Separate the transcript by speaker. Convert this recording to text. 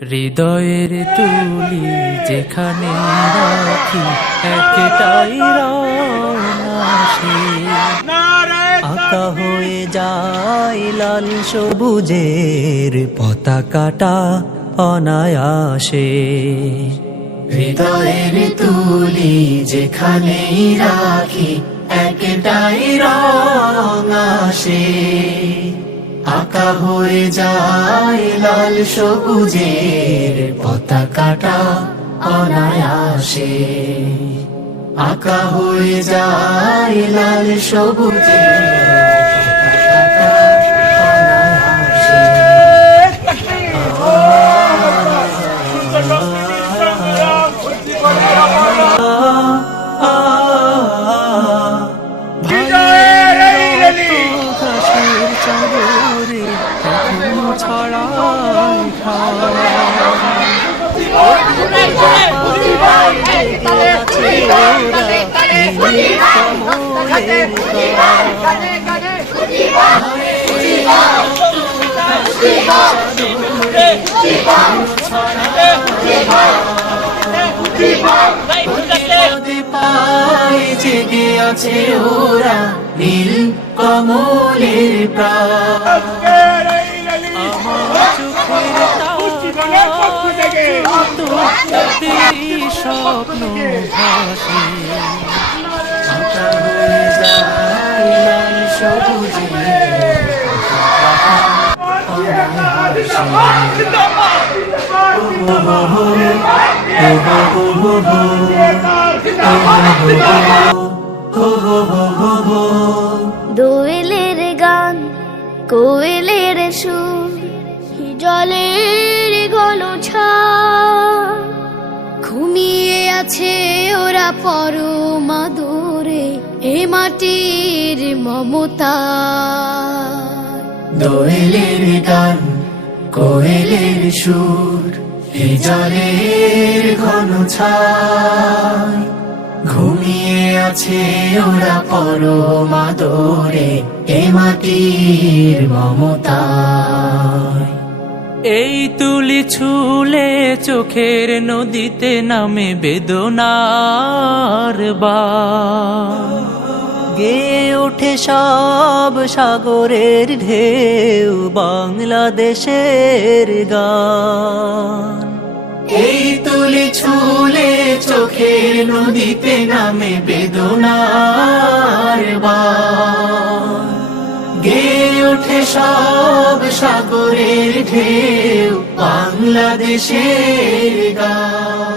Speaker 1: হৃদয়ের তুলি যেখানে রাখি, একটাই আঁকা হয়ে যায় লাল সবুজের পতাকাটা অনায়াসে। হৃদয়ের তুলি যেখানে রাখি, একটাই রং আসে আঁকা হয়ে যায় লাল সবুজের পতাকাটা অনায়াসে। আঁকা হয়ে যায় লাল সবুজের ছড়ায় পায় জেগে আছে ওরা নীল কমলের প্রাণ স্বপ্ন
Speaker 2: দোয়েলের গান কোয়েলের সুর জলের ঘন ঘুমিয়ে আছে ওরা পরমাদরে এ মাটির মমতা।
Speaker 1: দোয়েলের গান, কোয়েলের সুর, এ জলের ঘন ঘুমিয়ে আছে ওরা পরমাদরে এ মাটির মমতায় এই তুলি ছুলে চোখের নদীতে নামে বেদনার বা গে ওঠে সব সাগরের ঢেউ বাংলাদেশের গান। এই তুলি ছুলে চোখের নদীতে নামে বেদনার গে ওঠে সব সাগরের ঢেউ বাংলাদেশের গান।